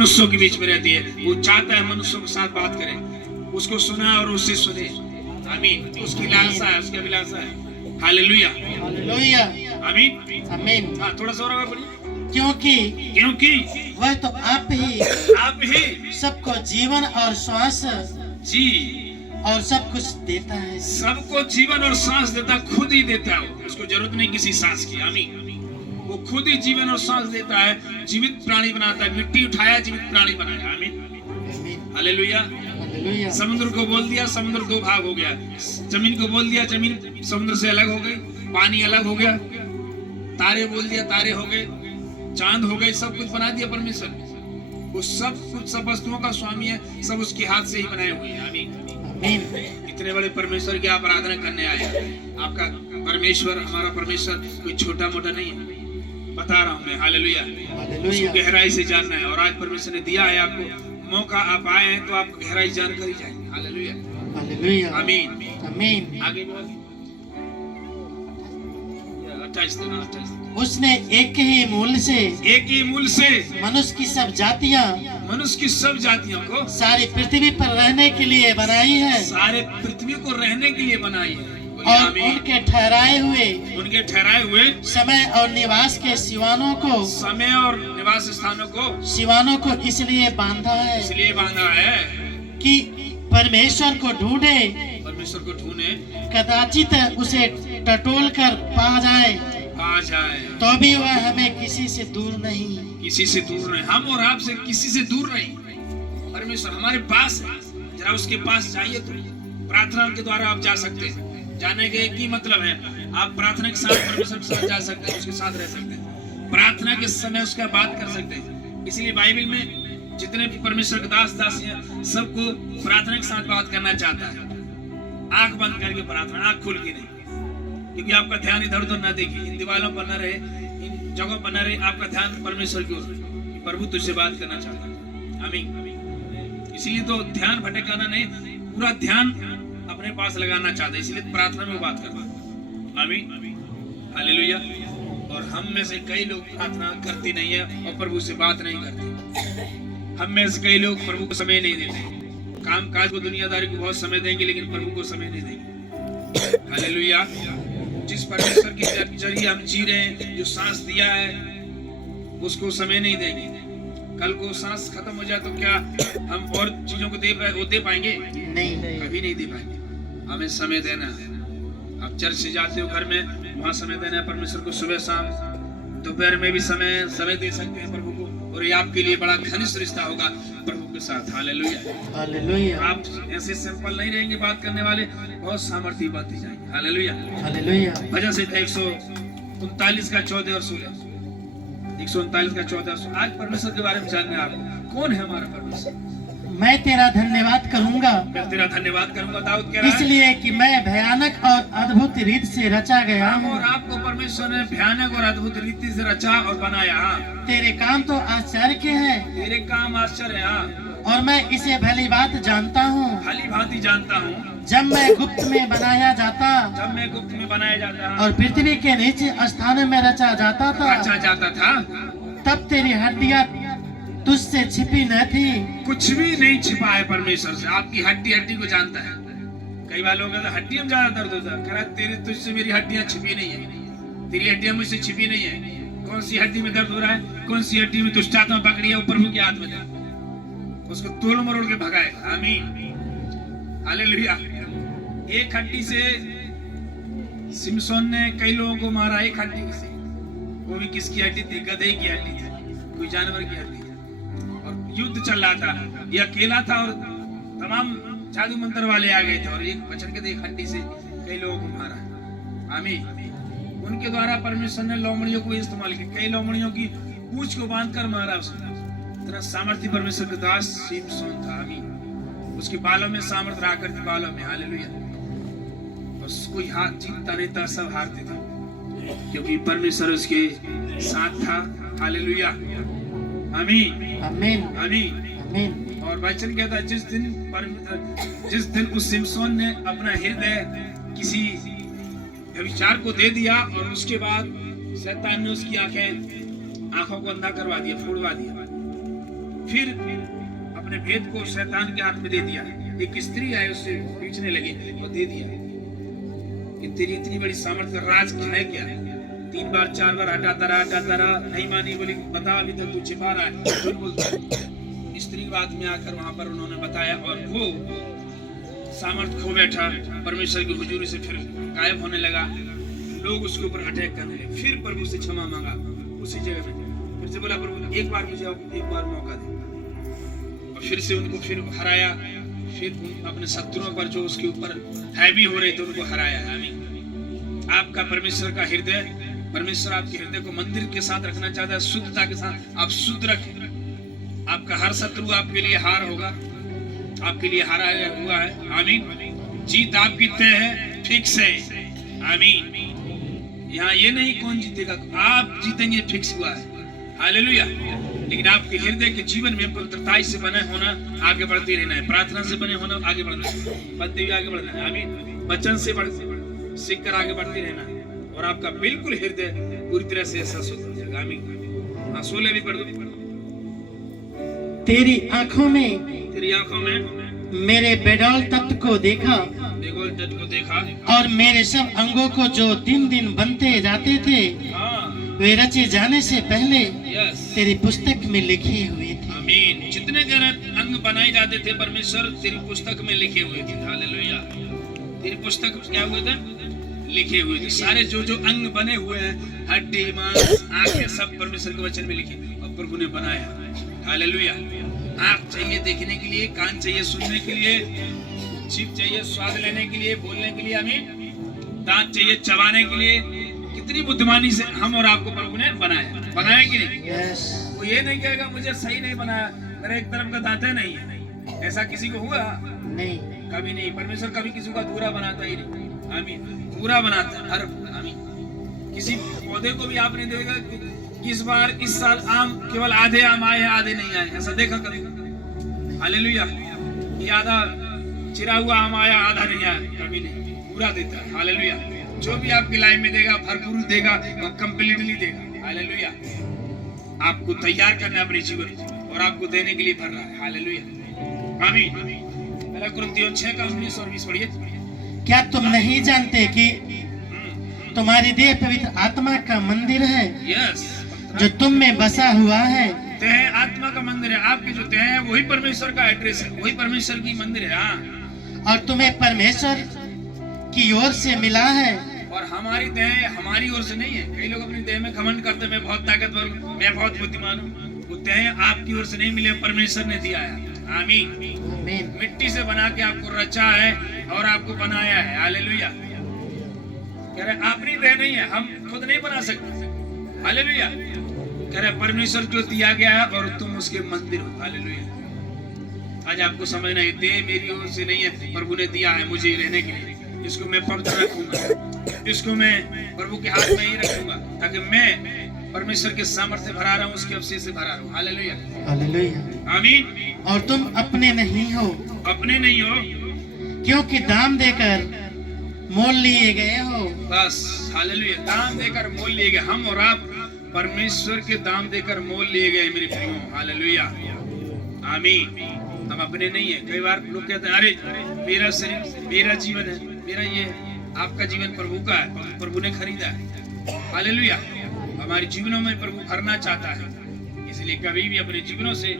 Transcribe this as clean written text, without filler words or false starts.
मनुष्यों के बीच में रहती है। वो चाहता है मनुष्यों के साथ बात करे, उसको सुना और उससे सुने। आमीन। उसकी लालसा है, उसकी अभिलाषा है। हालेलुया, हालेलुया, आमीन, आमीन। हाँ, थोड़ा सा और बोलिए। क्योंकि वह तो आप ही सबको जीवन और श्वास जी और सब कुछ देता है। सबको जीवन और सांस देता, खुद ही देता है। उसको जरूरत नहीं किसी सांस की। आमीन। वो खुद ही जीवन और सांस देता है, जीवित प्राणी बनाता है। मिट्टी उठाया, जीवित प्राणी बनाया। आमीन, हालेलुया। समुद्र को बोल दिया, समुद्र दो भाग हो गया। जमीन को बोल दिया, जमीन समुद्र से अलग हो गई, पानी अलग हो गया। तारे बोल दिया, तारे हो गए, चांद हो गए, सब कुछ बना दिया परमेश्वर। वो सब कुछ, सब वस्तुओं का स्वामी है, सब उसके हाथ से ही बनाए हुए हैं। आमीन। इतने बड़े परमेश्वर की आप आराधना करने आए। आपका परमेश्वर, हमारा परमेश्वर कोई छोटा मोटा नहीं है, बता रहा हूँ मैं। हालेलुया। उसको गहराई से जानना है। और आज परमेश्वर ने दिया है आपको मौका, आप आए हैं तो आप गहराई जानकर ही जाएंगे। हालेलुया, हालेलुया, आमीन, आमीन। आगे बोल। 28 उसने एक ही मूल से मनुष्य की सब जातियों को सारी पृथ्वी पर रहने के लिए बनाई है। सारे पृथ्वी को रहने के लिए बनाई है। और उनके ठहराए हुए समय और निवास के सिवानों को इसलिए बांधा है कि परमेश्वर को ढूंढे कदाचित उसे टटोल कर पा जाए। तो भी वह हमें किसी से दूर नहीं। हम और आपसे किसी से दूर नहीं। परमेश्वर हमारे पास है। जरा उसके पास जाइए तो प्रार्थना के द्वारा आप जा सकते हैं। जाने के एक ही मतलब है, आप प्रार्थना के साथ परमेश्वर के साथ जा सकते हैं, उसके साथ रह सकते हैं, प्रार्थना के समय उसका बात कर सकते हैं। इसलिए बाइबल में जितने भी परमेश्वर के दास दासी हैं, सबको प्रार्थना के साथ बात करना चाहता है। आंख बंद करके प्रार्थना, आंख खोल के नहीं, क्योंकि आपका ध्यान इधर उधर ना देखे, इन दीवारों पर न रहे, इन जगहों पर न रहे। आपका ध्यान परमेश्वर की ओर, प्रभु तुझसे बात करना चाहता है। आमीन। इसीलिए तो ध्यान भटकाना नहीं, पूरा ध्यान अपने पास लगाना चाहता है, इसलिए प्रार्थना में बात करना। आमीन, हालेलुया। और हम में से कई लोग प्रार्थना करती नहीं है और प्रभु से बात नहीं करते। हम में से कई लोग प्रभु को समय नहीं देते। काम काज को, दुनियादारी को बहुत समय देंगे, लेकिन प्रभु को समय नहीं देंगे। हालेलुया। जिस परमेश्वर के जरिए हम जी रहे हैं, जो सांस दिया है, उसको समय नहीं देंगे। कल को सांस खत्म हो जाए तो क्या हम और चीजों को दे पाएंगे? नहीं, कभी नहीं दे पाएंगे। हमें समय देना है। आप चर्च से जाते हो, घर में, वहाँ समय देना है परमेश्वर को। सुबह शाम दोपहर में भी समय दे सकते हैं प्रभु को, और ये आपके लिए बड़ा घनिष्ठ रिश्ता होगा प्रभु के साथ। Hallelujah, hallelujah. आप ऐसे सिंपल नहीं रहेंगे बात करने वाले, बहुत सामर्थ्य बातें जाएंगे। Hallelujah, hallelujah. भजन संहिता 139 का 14 और 16, 139 का 14 और 16। आज परमेश्वर के बारे में जानना है आपको। कौन है हमारा परमेश्वर? मैं तेरा धन्यवाद करूंगा, दाऊद कह रहा है, इसलिए कि मैं भयानक और अद्भुत रीत से रचा गया हूँ। और आपको परमेश्वर ने भयानक और अद्भुत रीति से रचा और बनाया। तेरे काम तो आश्चर्य के हैं, तेरे काम आश्चर्य है, और मैं इसे भली बात जानता हूँ। भली भांति जानता हूँ। जब मैं गुप्त में बनाया जाता और पृथ्वी के नीचे स्थानों में रचा जाता था, तब तेरी हड्डियाँ तुझसे छिपी न थी। कुछ भी नहीं छिपा है परमेश्वर से। आपकी हड्डी हड्डी को जानता है। कई बार लोग हड्डियों में ज्यादा दर्द होता है, कह रहा तेरे तुझसे मेरी हड्डियां छिपी नहीं है, तेरी हड्डियां मुझसे छिपी नहीं है। कौन सी हड्डी में दर्द हो रहा है, कौन सी हड्डी में दुष्ट आत्मा पकड़ी है, वो प्रभु के हाथ में था, उसको तोड़ मरोड़ के भगाएगा। आमीन, हालेलुया। एक हड्डी से सिमसोन ने कई लोगों को मारा, एक हड्डी से। वो भी किसकी हड्डी थी? गधे की हड्डी थी, कोई जानवर की हड्डी। और युद्ध चल रहा था, ये अकेला था और तमाम जादू मंत्र वाले आ गए थे, और एक वचन के एक हड्डी से कई लोगों को मारा। आमीन। उनके द्वारा परमेश्वर ने लोमड़ियों को इस्तेमाल किया, कई लोमड़ियों की पूंछ को बांधकर मारा उसने। इतना सामर्थ्य परमेश्वर के दास सिमसोन था। आमीन। उसके बालों में सामर्थ्य रहा करती, बालों में। हालेलुया। कोई हाथ जीतता नहीं था, सब हारते थे, क्योंकि परमेश्वर उसके साथ था। हालेलुया। आमीन, आमीन, आमीन। और वचन कहता है, जिस दिन उस सिमसोन ने अपना हृदय किसी व्यभिचार को दे दिया, और उसके बाद शैतान ने उसकी आंखों को अंधा करवा दिया, फोड़वा दिया। फिर अपने भेद को शैतान के हाथ में दे दिया। एक स्त्री आए उससे पूछने लगी, वो दे दिया कि तेरी इतनी बड़ी सामर्थ्य का राज है क्या? 3 बार 4 बार हटाता रहा, नहीं मानी, बोली बता अभी तक तू छिपा रहा है। स्त्री बात में आकर वहां पर उन्होंने बताया और वो सामर्थ्य खो बैठा, परमेश्वर की हुजूरी से फिर गायब होने लगा। लोग उसके ऊपर अटैक करने लगे। फिर प्रभु से क्षमा मांगा उसी जगह में, फिर से बोला प्रभु एक बार मुझे एक बार मौका दे, और फिर से उनको फिर हराया। फिर अपने शत्रुओं पर जो उसके ऊपर हैवी हो रहे थे उनको हराया। आमीन। आपका परमेश्वर का हृदय, परमेश्वर आपके हृदय को मंदिर के साथ रखना चाहता है, शुद्धता के साथ। आप शुद्ध रखें, आपका हर शत्रु आपके लिए हार होगा, आपके लिए हारा हुआ है। आमीन। जीत आपकी तय है, फिक्स है। आमीन। यहाँ ये नहीं कौन जीतेगा, आप जीतेंगे, फिक्स हुआ है। हालेलुया। लेकिन आपके हृदय के जीवन में पवित्रता से बने होना, आगे बढ़ते रहना है। प्रार्थना से बने होना, आगे बढ़ना है। बनते हुए आगे बढ़ना है। आमीन। वचन से सीख कर आगे बढ़ते रहना है, और आपका बिल्कुल हृदय पूरी तरह से ऐसा हो जाएगा। आमीन। हाँ, 16 भी पढ़ दो। तेरी आंखों में मेरे बेडौल तत्व को देखा, और मेरे सब अंगों को जो दिन दिन बनते जाते थे, वे रचे जाने से पहले तेरी पुस्तक में लिखे हुए थे। आमीन। जितने अंग बनाए जाते थे परमेश्वर तेरी पुस्तक में लिखे हुए थे। हालेलुया। तेरी पुस्तक क्या हुए थे? लिखे हुए थे। सारे जो जो अंग बने हुए हैं, हड्डी, मांस, आंखें, सब परमेश्वर के वचन में लिखे और प्रभु ने बनाया। हालेलुया। आंख चाहिए देखने के लिए, कान चाहिए सुनने के लिए, जीभ चाहिए स्वाद लेने के लिए, बोलने के लिए। आमीन। दांत चाहिए चबाने के लिए। कितनी बुद्धिमानी से हम और आपको प्रभु ने बनाया कि नहीं? वो ये नहीं कहेगा मुझे सही नहीं बनाया, मेरा एक तरफ का दांत नहीं है। ऐसा किसी को हुआ? नहीं, कभी नहीं। परमेश्वर कभी किसी को अधूरा बनाता ही नहीं। आमीन। पूरा बनाता है हर। आमीन। किसी पौधे को भी आपने देखा कि इस बार इस साल आम केवल आधे आम आए, आधे नहीं आए, ऐसा देखा कभी? हालेलुया। ये आधा चिरा हुआ आम आया, आधा नहीं आया, कभी नहीं। पूरा देता है। हालेलुया। जो भी आपकी लाइफ में देगा भरपूर देगा और कंप्लीटली देगा। हालेलुया। आपको तैयार करना है अपने जीवन और आपको देने के लिए भर रहा है। हालेलुया। आमीन। पहला कुरिन्थियों 6 का 19 और 20 पढ़िए। क्या तुम नहीं जानते कि तुम्हारी देह पवित्र आत्मा का मंदिर है? यस। जो तुम में बसा हुआ है। देह आत्मा का मंदिर है। आपकी जो देह है वही परमेश्वर का एड्रेस है, वही परमेश्वर की मंदिर है। हाँ। और तुम्हें परमेश्वर की ओर से मिला है। और हमारी देह हमारी ओर से नहीं है। कई लोग अपनी देह में घमंड करते हैं, मैं बहुत ताकतवर हूँ, मैं बहुत बुद्धिमान हूँ। वो देह आपकी ओर से नहीं मिले, परमेश्वर ने दिया है। आमीन। मिट्टी से बना के आपको रचा है और आपको बनाया है। हालेलुया। कह रहे अपनी देह नहीं है, हम खुद नहीं बना सकते। हालेलुया। कह रहे परमेश्वर को दिया गया है और तुम उसके मंदिर हो। हालेलुया। आज आपको समझना है, देह मेरी ओर से नहीं है, प्रभु ने दिया है मुझे रहने के लिए। इसको मैं पवित्र रखूंगा, इसको मैं प्रभु के हाथ में ही रखूंगा, ताकि मैं परमेश्वर के सामर्थ्य भरा रहा हूँ, उसके अभिषेक से भरा रहा हूँ। हालेलुया। हालेलुया। आमीन। और तुम अपने नहीं हो, अपने नहीं हो, क्योंकि दाम देकर मोल लिए गए हो। बस। हालेलुया। दाम देकर मोल लिए गए। हम और आप परमेश्वर के दाम देकर मोल लिए गए मेरे प्रियो। हालेलुया। आमीन। हम अपने नहीं है। कई बार लोग कहते हैं अरे मेरा शरीर, मेरा जीवन है, मेरा ये है। आपका जीवन प्रभु का है, प्रभु ने खरीदा है। हालेलुया। हमारे जीवनों में प्रभु भरना चाहता है, इसलिए कभी भी अपने जीवनों से